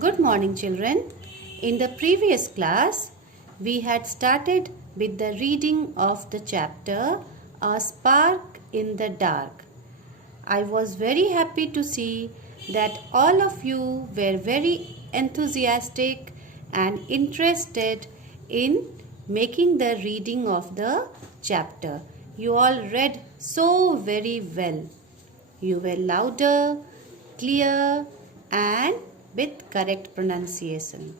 Good morning, children. In the previous class, we had started with the reading of the chapter A Spark in the Dark. I was very happy to see that all of you were very enthusiastic and interested in making the reading of the chapter. You all read so very well. You were louder, clear, and with correct pronunciation.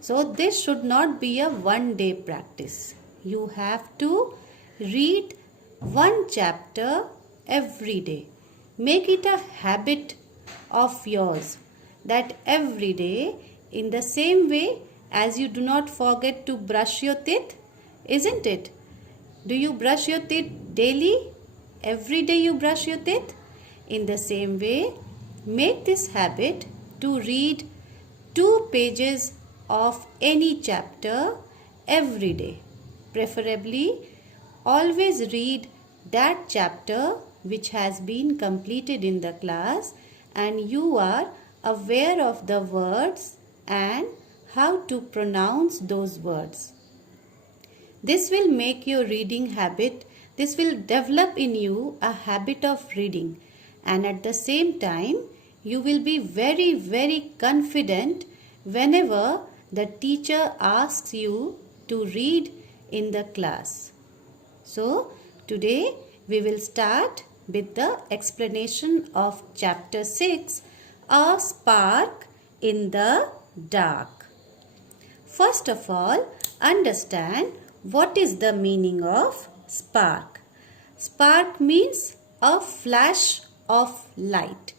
So, this should not be a one-day practice. You have to read one chapter every day. Make it a habit of yours that every day, in the same way as you do not forget to brush your teeth, isn't it? Do you brush your teeth daily? Every day you brush your teeth? In the same way, make this habit to read 2 pages of any chapter every day. Preferably, always read that chapter which has been completed in the class and you are aware of the words and how to pronounce those words. This will make your reading habit, this will develop in you a habit of reading, and at the same time you will be very, very confident whenever the teacher asks you to read in the class. So, today we will start with the explanation of chapter 6, A Spark in the Dark. First of all, understand what is the meaning of spark. Spark means a flash of light.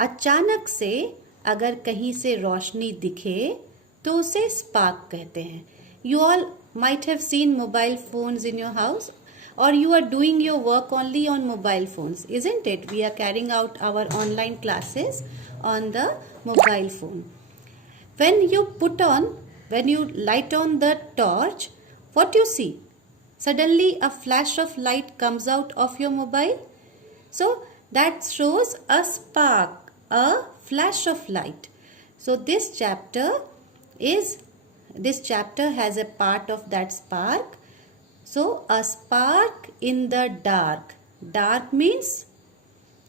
अचानक से अगर कहीं से रोशनी दिखे तो उसे spark कहते हैं. You all might have seen mobile phones in your house, or you are doing your work only on mobile phones, isn't it? We are carrying out our online classes on the mobile phone. When you light on the torch, what you see? Suddenly a flash of light comes out of your mobile. So that shows a spark, a flash of light. So this chapter has a part of that spark. So a spark in the dark. Dark means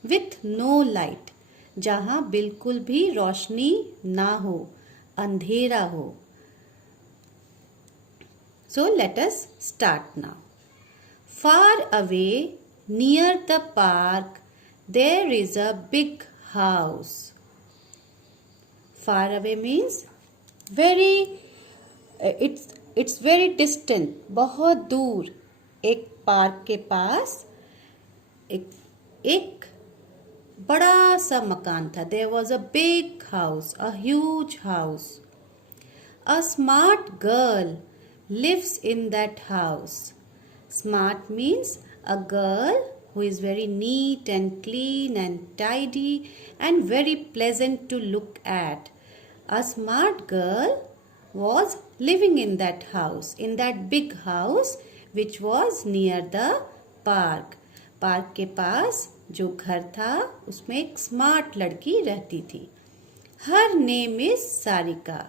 with no light. जहाँ बिल्कुल भी रोशनी ना हो, अंधेरा हो. So let us start now. Far away, near the park, there is a big house. Far away means it's very distant, बहुत दूर. एक पार्क के पास एक बड़ा सा मकान था. There was a big house, a huge house. A smart girl lives in that house. Smart means a girl who is very neat and clean and tidy and very pleasant to look at. A smart girl was living in that house, in that big house which was near the park. Park के पास जो घर था उसमें एक smart लड़की रहती थी. Her name is Sarika.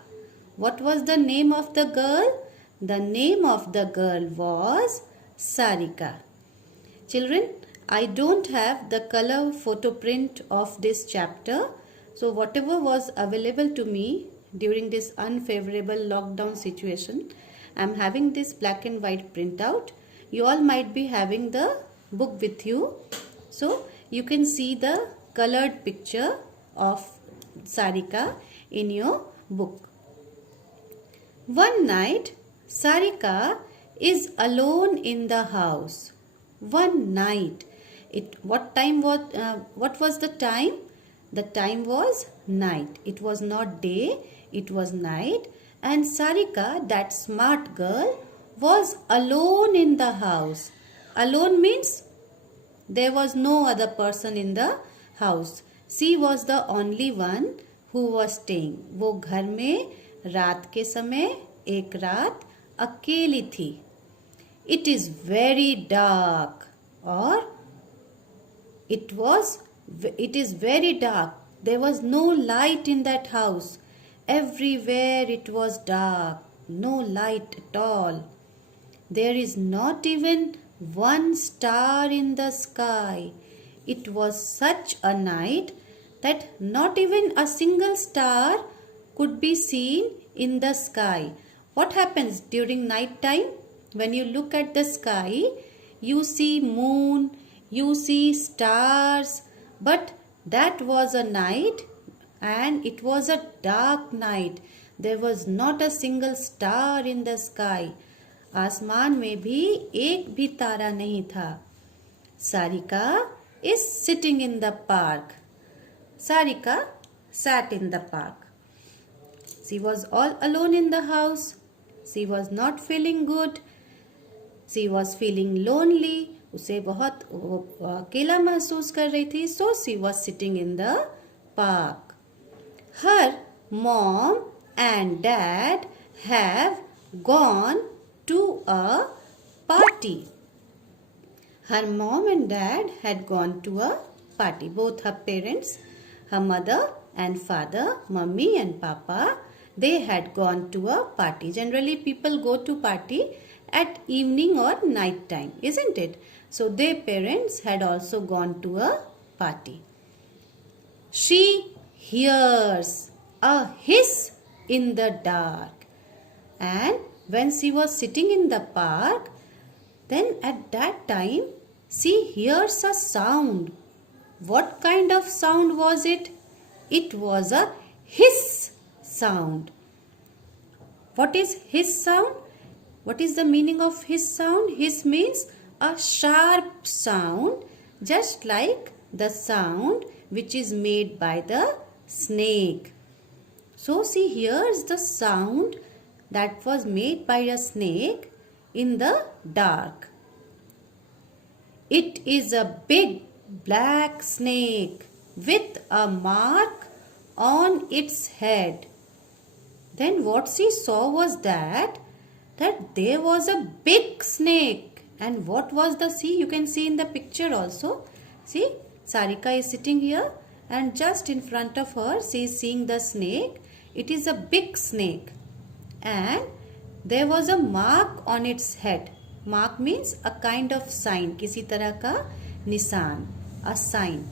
What was the name of the girl? The name of the girl was Sarika. Children, I don't have the color photo print of this chapter. So whatever was available to me during this unfavorable lockdown situation, I am having this black and white printout. You all might be having the book with you. So you can see the colored picture of Sarika in your book. One night, Sarika is alone in the house. One night. What was the time? The time was night. It was not day, it was night. And Sarika, that smart girl, was alone in the house. Alone means there was no other person in the house. She was the only one who was staying. वो घर में रात के समय एक रात अकेली थी. It is very dark, or it is very dark. There was no light in that house. Everywhere it was dark, no light at all. There is not even one star in the sky. It was such a night that not even a single star could be seen in the sky. What happens during night time? When you look at the sky, you see moon, you see stars, but that was a night and it was a dark night. There was not a single star in the sky. आसमान में भी एक भी तारा नहीं था. Sarika is sitting in the park. Sarika sat in the park. She was all alone in the house. She was not feeling good. She was feeling lonely. उसे बहुत अकेला महसूस कर रही थी. So she was sitting in the park. Her mom and dad have gone to a party. Her mom and dad had gone to a party. Both her parents, her mother and father, mummy and papa, they had gone to a party. Generally people go to party at evening or night time, isn't it? So their parents had also gone to a party. She hears a hiss in the dark, and when she was sitting in the park, then at that time she hears a sound. What kind of sound was it? It was a hiss sound. What is hiss sound? What is the meaning of hiss sound? Hiss means a sharp sound, just like the sound which is made by the snake. So she hears the sound that was made by a snake in the dark. It is a big black snake with a mark on its head. Then what she saw was that there was a big snake. And what was the, see, you can see in the picture also. See, Sarika is sitting here and just in front of her she is seeing the snake. It is a big snake. And there was a mark on its head. Mark means a kind of sign, किसी तरह का निशान, a sign.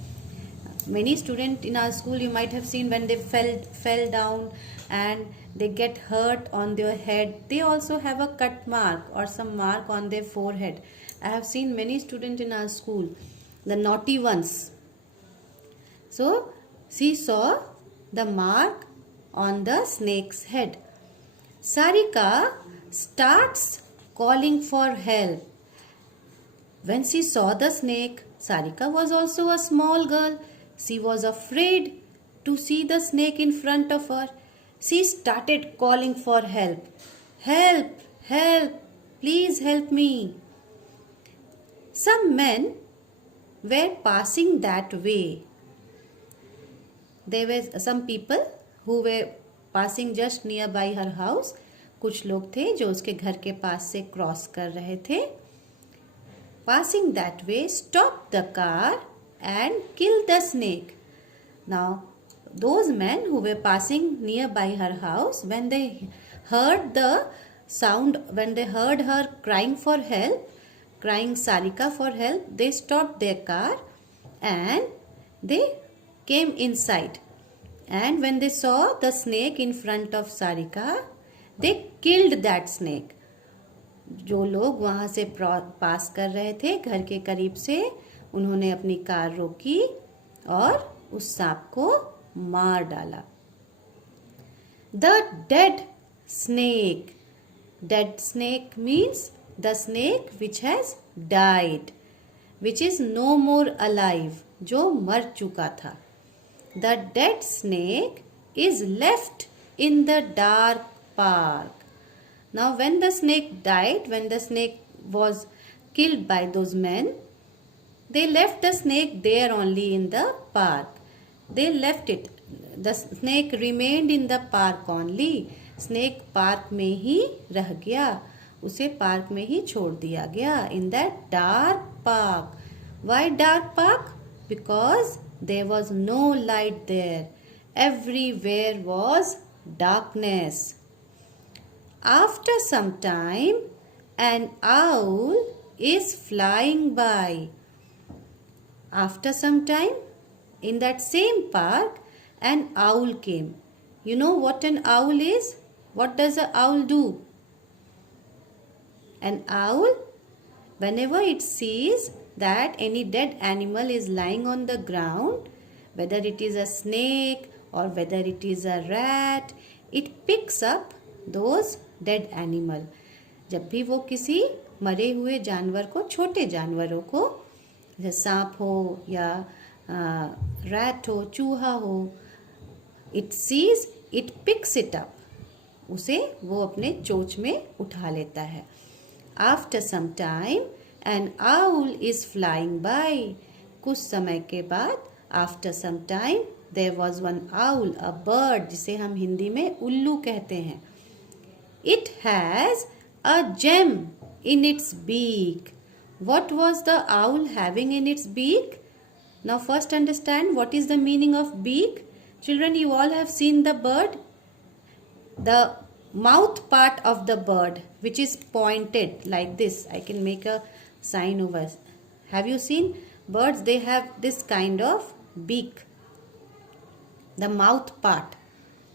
Many students in our school, you might have seen when they fell down and they get hurt on their head, they also have a cut mark or some mark on their forehead. I have seen many students in our school, the naughty ones. So she saw the mark on the snake's head. Sarika starts calling for help. When she saw the snake, Sarika was also a small girl. She was afraid to see the snake in front of her. She started calling for help. Help, help, please help me. Some men were passing that way. There were some people who were passing just nearby her house. कुछ लोग थे जो उसके घर के पास से cross कर रहे थे. Passing that way, stop the car and kill the snake. Now, those men who were passing nearby her house, when they heard the sound, when they heard her crying for help, crying Sarika for help, they stopped their car and they came inside. And when they saw the snake in front of Sarika, they killed that snake. जो लोग वहाँ से पास कर रहे थे घर के करीब से, उन्होंने अपनी कार रोकी और उस सांप को मार डाला. The dead snake. Dead snake means the snake which has died, which is no more alive, जो मर चुका था. The dead snake is left in the dark park. Now when the snake died, when the snake was killed by those men, they left the snake there only in the park. They left it. The snake remained in the park only. Snake park में ही रह गया. उसे park में ही छोड़ दिया गया. In that dark park. Why dark park? Because there was no light there. Everywhere was darkness. After some time, an owl is flying by. After some time, in that same park, an owl came. You know what an owl is? What does an owl do? An owl, whenever it sees that any dead animal is lying on the ground, whether it is a snake or whether it is a rat, it picks up those dead animal. जब भी वो किसी मरे हुए जानवर को, छोटे जानवरों को, जैसे सांप हो या रैट हो, चूहा हो, it sees, it picks it up. उसे वो अपने चोंच में उठा लेता है. After some time, an owl is flying by. कुछ समय के बाद, after some time, there was one owl, a bird, जिसे हम हिंदी में उल्लू कहते हैं. It has a gem in its beak. What was the owl having in its beak? Now first understand what is the meaning of beak. Children, you all have seen the bird. The mouth part of the bird, which is pointed like this. I can make a sign over. Have you seen birds? They have this kind of beak. The mouth part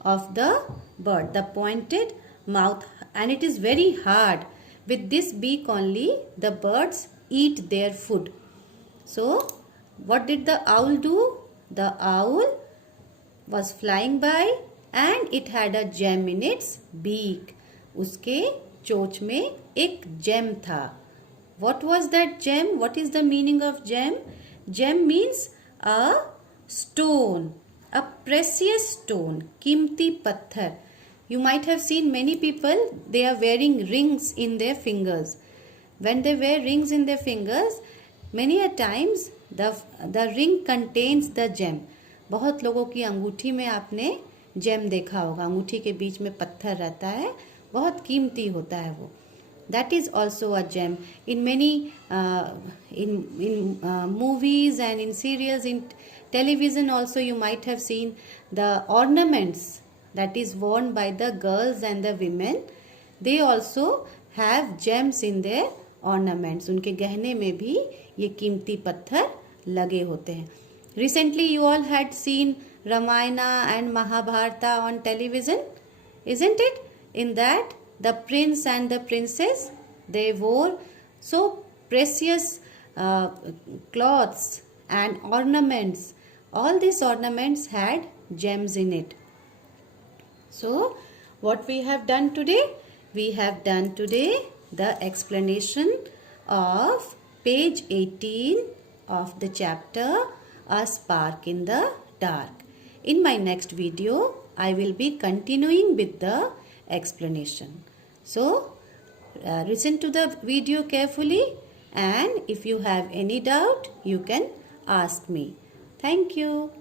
of the bird, the pointed mouth, and it is very hard. With this beak only, the birds eat their food. So, what did the owl do? The owl was flying by and it had a gem in its beak. उसके चोंच में एक gem था. What was that gem? What is the meaning of gem? Gem means a stone, a precious stone, कीमती पत्थर. You might have seen many people, they are wearing rings in their fingers. When they wear rings in their fingers, many a times the ring contains the gem. बहुत लोगों की अंगूठी में आपने GeM देखा होगा. अंगूठी के बीच में पत्थर रहता है, बहुत कीमती होता है वो. That is also a gem. In many movies and in serials, in television also you might have seen the ornaments that is worn by the girls and the women. They also have gems in their ornaments. उनके गहने में भी ये कीमती पत्थर लगे होते हैं. Recently you all had seen Ramayana and Mahabharata on television, isn't it? In that, the prince and the princess, they wore so precious cloths and ornaments. All these ornaments had gems in it. So, what we have done today? We have done today the explanation of page 18 of the chapter A Spark in the Dark. In my next video, I will be continuing with the explanation. So, listen to the video carefully, and if you have any doubt, you can ask me. Thank you.